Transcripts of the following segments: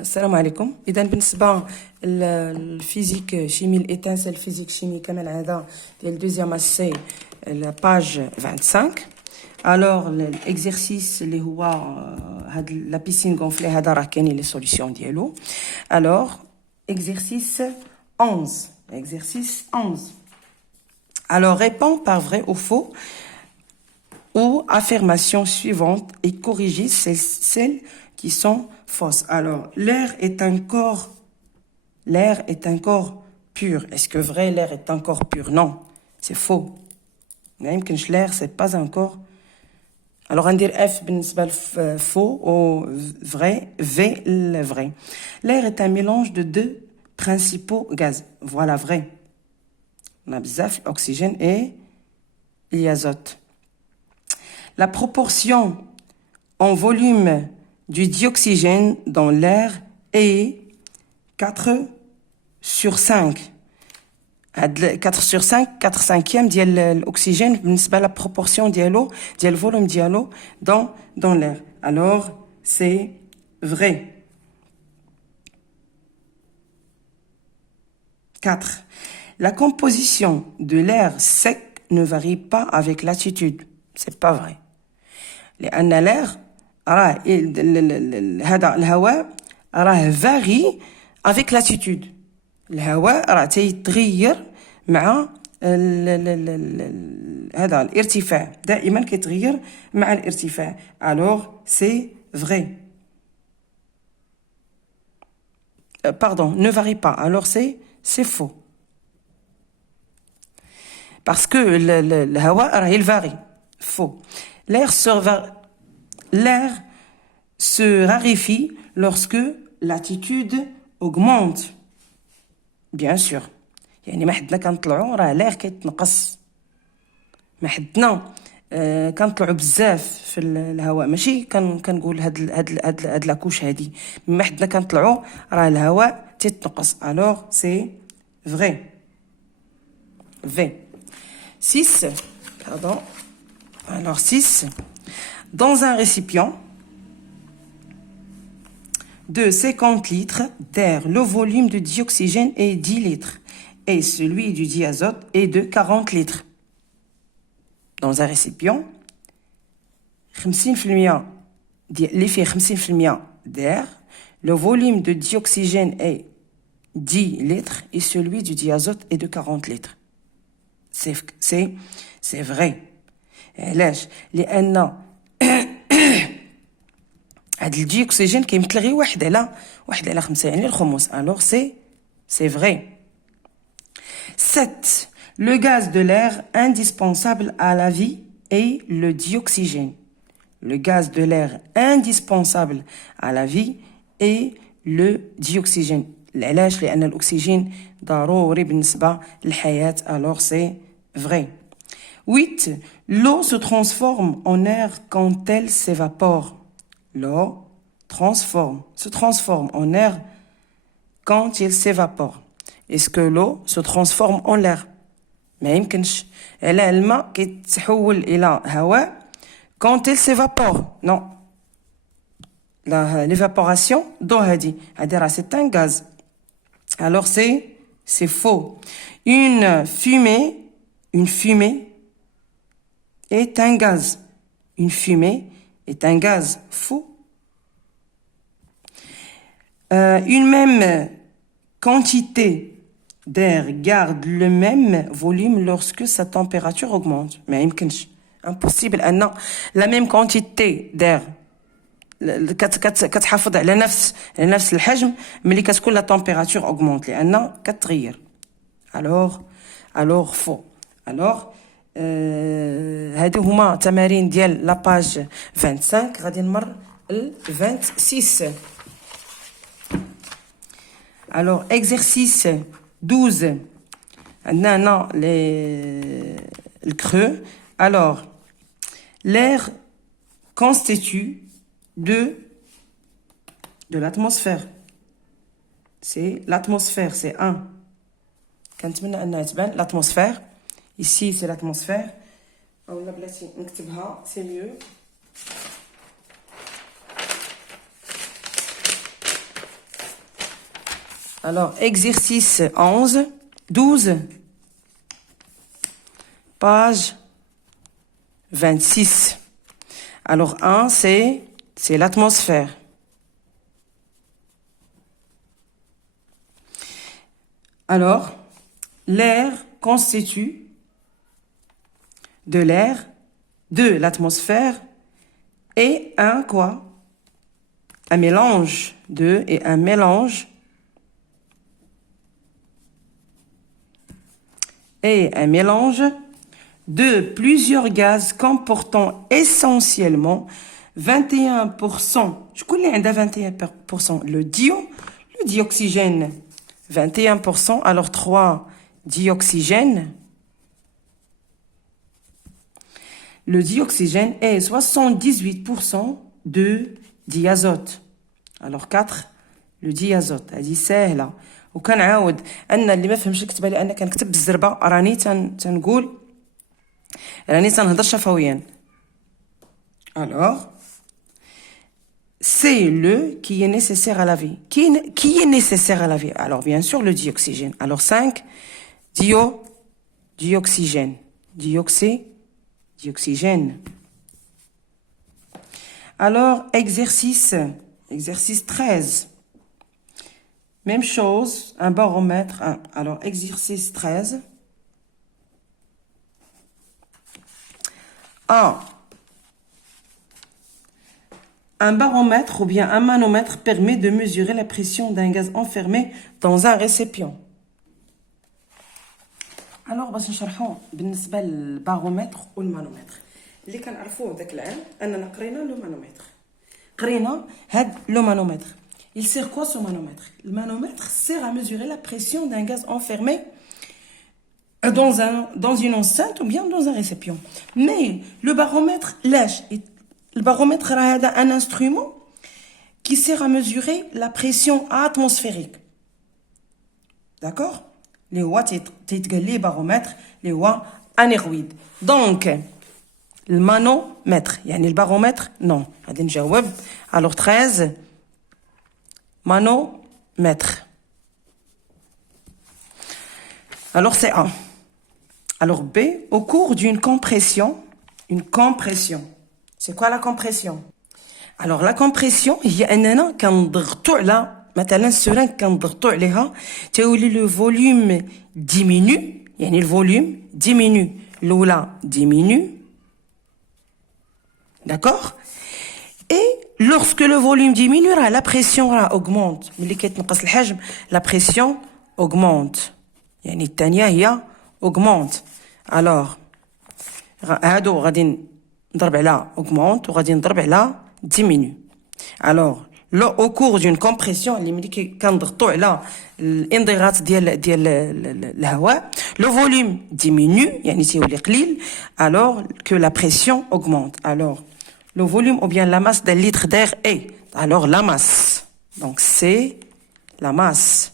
السلام عليكم. اذا بالنسبه للفيزيك شيمي الاتانسه الفيزيك شيمي كما العاده ديال دوزيام اسي باج 25. الوغ الاكزرسيس اللي هو هاد لا بيسين غونفلي هذا راه كاينين لي سوليسيون ديالو. الوغ exercice 11. Exercice 11. Alors, réponds par vrai ou faux aux affirmations suivantes et corrigez celles qui sont fausses. Alors, l'air est un corps pur. Est-ce que vrai, l'air est un corps pur? Non, c'est faux. Même que l'air, c'est pas un corps. Alors, on dit F faux ou vrai, V le vrai. L'air est un mélange de deux principaux gaz. Voilà, vrai. On a bzaf, l'oxygène et l'azote. La proportion en volume du dioxygène dans l'air est 4 sur 5. 4 sur 5, 4 cinquièmes de l'oxygène, c'est la proportion du volume dialo dans l'air. Alors, c'est vrai. 4. La composition de l'air sec ne varie pas avec l'attitude. C'est pas vrai. لأن l'air هذا الهواء راه varie avec l'attitude. الهواء راه تيتغير مع هذا الارتفاع، دائما كيتغير مع الارتفاع. Alors c'est vrai. Pardon, ne varie pas. Alors c'est faux. Parce que le hawa, il varie. Faux. L'air se raréfie lorsque l'attitude augmente. Bien sûr. يعني ما حدنا كنطلعوا راه l'air كيتنقص. ما حدنا كنطلعوا بزاف في الهواء، ماشي كنقول هاد لاكوش هادي، ما حدنا كنطلعوا راه الهواء تيتنقص. Alors c'est vrai. V. 6. Pardon. Alors 6. Dans un récipient de 50 litres d'air, le volume de dioxygène est 10 litres et celui du diazote est de 40 litres. Dans un récipient, 50% اللي فيه 50% d'air, le volume de dioxygène est 10 litres et celui du diazote est de 40 litres. C'est vrai. علاش؟ لأن هاد الديوكسيجين كيمثل غير واحد على 5 يعني الخمس. Alors c'est vrai. 7. Le gaz de l'air indispensable à la vie est le dioxygène. Le gaz de l'air indispensable à la vie est le dioxygène. علاش؟ لأن الأكسجين ضروري بالنسبة للحياة. Alors c'est vrai. 8. L'eau se transforme en air quand elle s'évapore. L'eau se transforme en air quand il s'évapore. Est-ce que l'eau se transforme en l'air؟ ما يمكنش. الماء كيتحول إلى هواء quand il s'évapore. Non. L'évaporation d'eau هادي راه c'est un gaz. Alors c'est faux. Une fumée est un gaz. Une fumée est un gaz. Faux. Une même quantité d'air garde le même volume lorsque sa température augmente. Mais impossible. La même quantité d'air كتحافظ على نفس الحجم ملي كتكون لا température augmente لأن كتغير. Alors faux. Alors هادو هما تمارين ديال لاباج 25. غادي نمر ل 26. Alors exercice 12. عندنا هنا le creux. Alors l'air constitue de l'atmosphère. C'est l'atmosphère, c'est 1. كنتمنى انها تبان l'atmosphère. Ici c'est l'atmosphère. او لا بلاتي نكتبها c'est mieux. Alors, exercice 11, 12, page 26. Alors, 1, c'est l'atmosphère. Alors, l'air constitue de l'air, de l'atmosphère et un quoi? Un mélange de et un mélange de plusieurs gaz comportant essentiellement 21%. Je connais 21%. Le dioxygène, 21%. Alors 3 dioxygène. Le dioxygène est 78% de diazote. Alors 4 le diazote. هذه سهلة. وكنعاود ان اللي ما فهمش كتبها لي انا كنكتب بالزربه راني تنقول راني تنهضر شفويا. Alors c'est le qui est nécessaire à la vie. Qui est nécessaire à la vie? Alors bien sûr le dioxygène. Alors 5 dioxygène. Dioxygène. Alors exercice 13. Même chose, un baromètre. Alors, exercice 13. Un baromètre ou bien un manomètre permet de mesurer la pression d'un gaz enfermé dans un récipient. Alors, باش نشرحوا بالنسبة للبارومتر والمانومتر. اللي كنعرفوه ذاك العام أننا قرينا لو مانومتر. قرينا هاد لو مانومتر. Il sert quoi ce manomètre? Le manomètre sert à mesurer la pression d'un gaz enfermé dans une enceinte ou bien dans un récipient. Mais le baromètre, le baromètre est un instrument qui sert à mesurer la pression atmosphérique. D'accord? Les watts, les baromètres, les watts anéroïdes. Donc, le manomètre, يعني le baromètre, non. غادي نجاوب. Alors 13. Manomètre. Alors c'est A. Alors B, au cours d'une compression, une compression. C'est quoi la compression? Alors la compression هي أننا كنضغطوا على مثلا السرنج كنضغطوا عليها تولي le volume diminue يعني le volume diminue الأولى diminue. D'accord? Et lorsque le volume diminuera, la pression augmente. ملي كيتنقص الحجم, la pression augmente. يعني الثانية هي augmente. Alors, هادو غادي نضرب على augmente وغادي نضرب على diminue. Alors, au cours d'une compression, اللي ملي كنضغطوا على الانضغاط ديال الهواء, le volume diminue, يعني تيولي قليل, alors que la pression augmente. Alors, le volume ou bien la masse d'un litre d'air est. Alors, la masse. Donc, c'est la masse.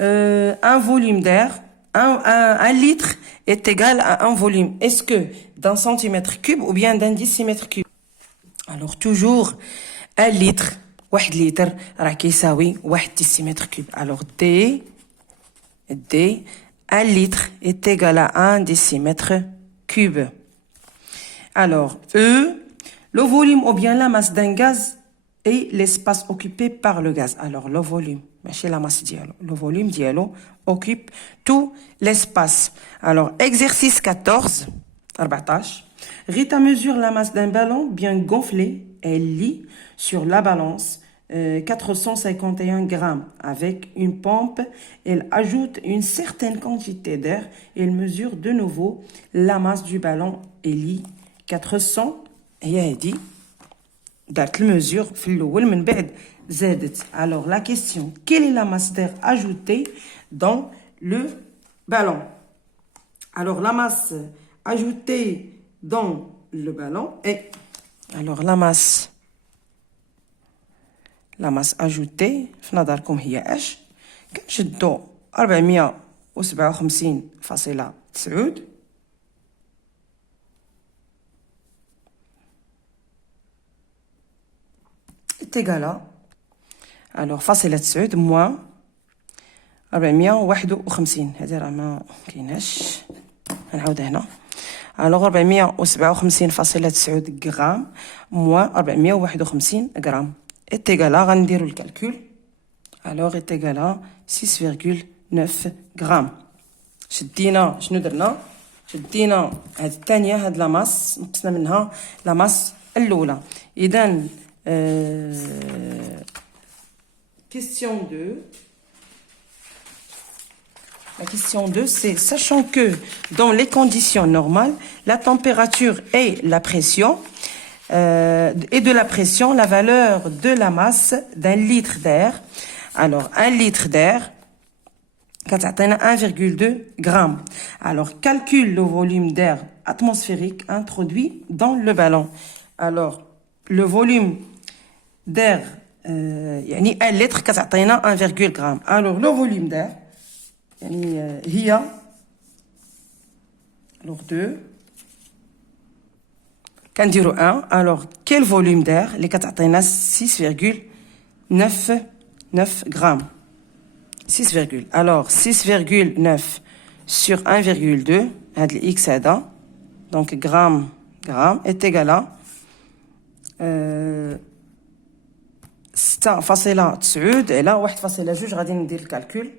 Un volume d'air, un litre est égal à un volume. Est-ce que d'un centimètre cube ou bien d'un décimètre cube? Alors, toujours, un litre, 1 litre, راه كيساوي 1 décimètre cube. Alors, D, un litre est égal à 1 décimètre cube. Alors, E, le volume ou bien la masse d'un gaz est l'espace occupé par le gaz. Alors, le volume, ماشي la masse ديالو. Le volume ديالو occupe tout l'espace. Alors, exercice 14, 14. Rita mesure la masse d'un ballon bien gonflé. Elle lit sur la balance 451 grammes. Avec une pompe, elle ajoute une certaine quantité d'air. Elle mesure de nouveau la masse du ballon. Elle lit 400. هي هادي دارت المسure في الأول من بعد زادت. Alors la question, quelle est la masse d'air ajoutée dans le ballon? Alors la masse ajoutée dans le ballon est, alors la masse ajoutée في نظركم هي اش؟ كنشدو 457.9 est égal à alors فاصلة 9 moins 451 هذه راه ما كايناش غنعاودها هنا alors 457.9 غرام moins 451 غرام est égal à غنديروا الكالكول alors est égal à 6,9 غرام شدينا شنو درنا شدينا هاد الثانيه هاد لاماس نقصنا منها لاماس الاولى اذا question 2. La question 2, c'est sachant que dans les conditions normales, la température et la pression, et de la pression, la valeur de la masse d'un litre d'air. Alors, un litre d'air, 1,2 grammes. Alors, calcule le volume d'air atmosphérique introduit dans le ballon. Alors, le volume d'air, يعني 1 litre كتعطينا 1,1 gramme. Alors, le volume d'air, يعني هي alors 2 كنديرو 1 alors quel volume d'air اللي كتعطينا 6,9 grammes 6, alors 6,9 sur 1,2 هاد الاكس هذا donc gramme est égal à 6.9 الى 1.2 غادي ندير الكالكول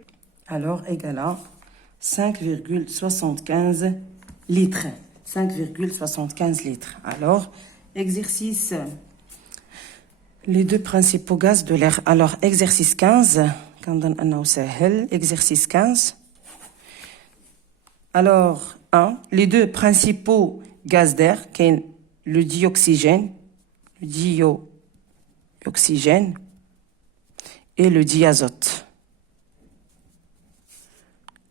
alors égal à 5,75 litres. 5,75 litres. Alors, exercice, les deux principaux gaz de l'air. Alors, exercice 15, exercice 15. Alors, 1, les deux principaux gaz d'air, le dioxygène et le diazote.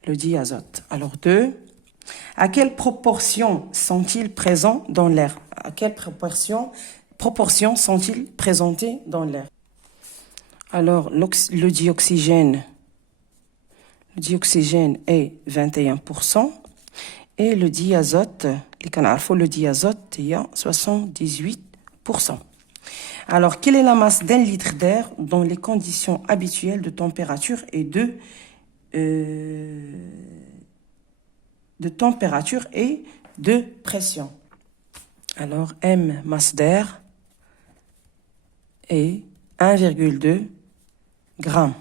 Le diazote. Alors 2, à quelle proportion sont-ils présents dans l'air? À quelle proportion sont-ils présentés dans l'air? Alors le dioxygène est 21% et le diazote, le diazote est 78%. Alors quelle est la masse d'un litre d'air dans les conditions habituelles de température et de température et de pression. Alors, M masse d'air est 1,2 gramme.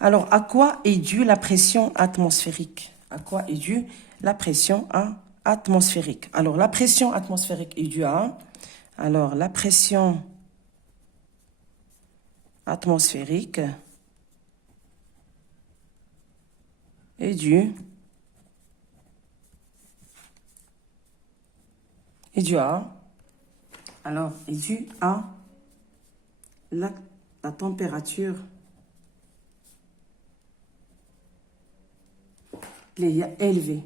Alors, à quoi est due la pression atmosphérique? À quoi est due la pression atmosphérique? Alors, la pression atmosphérique est due à... Alors, la pression atmosphérique est due à la température اللي هي élevée.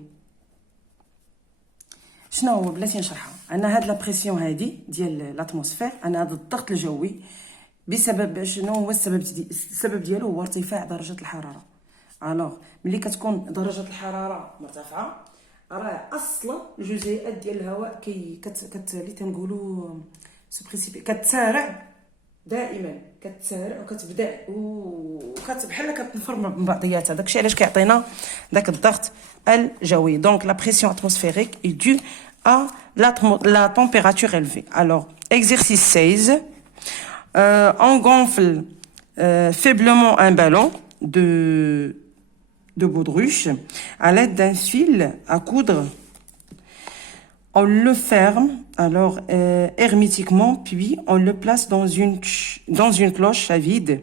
شنو هو بلاتي نشرحها؟ انا هاد لا بريسيون هادي ديال لاتموسفير انا هذا الضغط الجوي بسبب شنو هو السبب ديالو هو ارتفاع درجه الحراره. الوغ ملي كتكون درجه الحراره مرتفعه راه اصلا الجزيئات ديال الهواء اللي تنقولوا سبريسيبي كتسارع دائما وكتبدا بحال كتنفر من بعضياتها داكشي علاش كيعطينا داك الضغط الجوي. دونك لا بريسيون اتموسفيريك اي دو à la température élevée. Alors, exercice 16. On gonfle faiblement un ballon de baudruche à l'aide d'un fil à coudre. On le ferme alors hermétiquement, puis on le place dans une cloche à vide.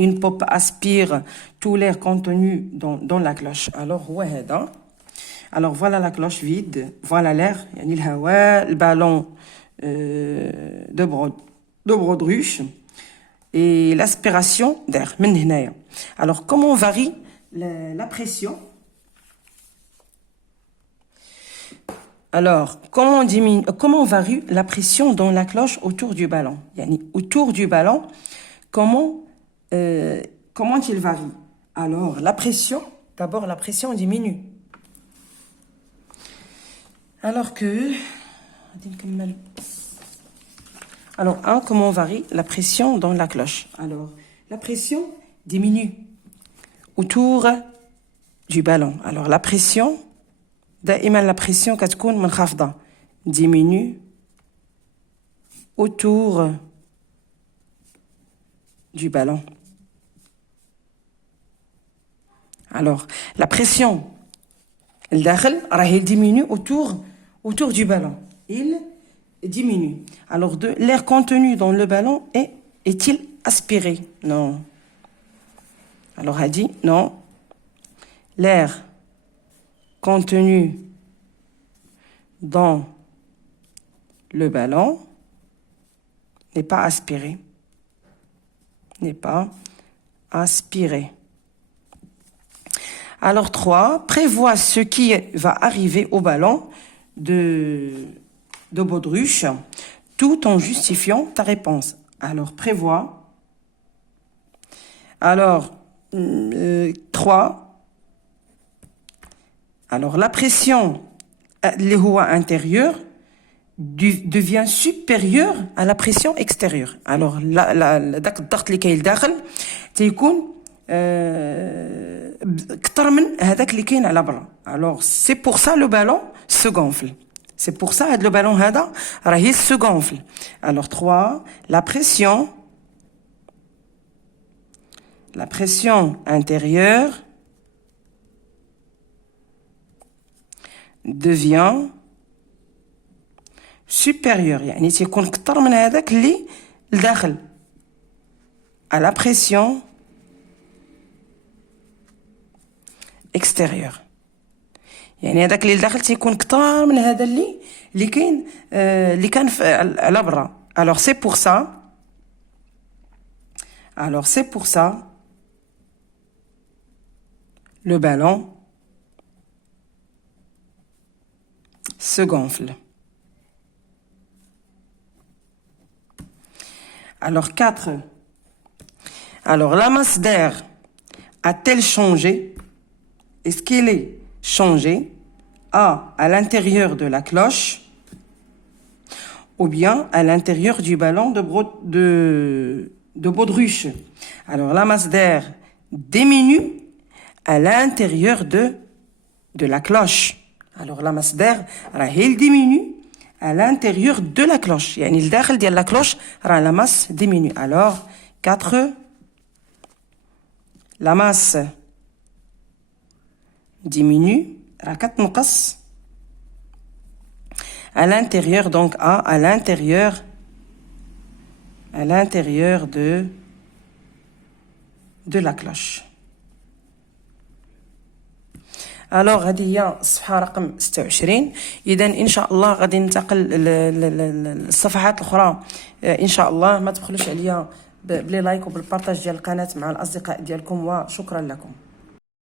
Une pompe aspire tout l'air contenu dans la cloche. Alors, voilà la cloche vide, voilà l'air, يعني الهواء, le ballon de baudruche et l'aspiration d'air. من هنايا. Alors, comment varie la pression? Alors, comment varie la pression dans la cloche autour du ballon? يعني autour du ballon, comment il varie? Alors, la pression, d'abord la pression diminue. Alors que Alors, comment varie la pression dans la cloche? Alors, la pression diminue autour du ballon. Alors, la pression, دائما la pression كتكون منخفضة diminue autour du ballon. Alors, la pression, الداخل راهي diminue autour du ballon. Il diminue. Alors, l'air contenu dans le ballon est-il aspiré? Non. Alors, elle dit non. L'air contenu dans le ballon n'est pas aspiré. N'est pas aspiré. Alors 3, prévois ce qui va arriver au ballon de baudruche tout en justifiant ta réponse. Alors prévois. Alors 3. Alors la pression intérieure devient supérieure à la pression extérieure. Alors داك الضغط اللي كاين لداخل تيكون كتر من هذاك اللي كاين على برا. Alors c'est pour ça le ballon se gonfle. C'est pour ça le ballon هذا راهي se gonfle. Alors 3, la pression intérieure devient supérieure. يعني تيكون كتر من هذاك اللي لداخل à la pression extérieure. يعني هذاك اللي لداخل تيكون كتر من هذا اللي كاين اللي كان على برا. Alors c'est pour ça le ballon se gonfle. Alors 4. Alors la masse d'air a-t-elle changé? Est-ce qu'elle est changée à l'intérieur de la cloche ou bien à l'intérieur du ballon de baudruche? Alors la masse d'air diminue à l'intérieur de la cloche. Alors la masse d'air elle diminue à l'intérieur de la cloche. يعني الداخل ديال la cloche la masse diminue. Alors 4, la masse diminue كتنقص à l'intérieur, donc à l'intérieur de la cloche. Alors هذه هي الصفحه رقم 26. اذا ان شاء الله غادي ننتقل للصفحات الاخرى ان شاء الله. ما تبخلوش عليا بلي لايك وبالبارطاج ديال القناه مع الاصدقاء ديالكم وشكرا لكم.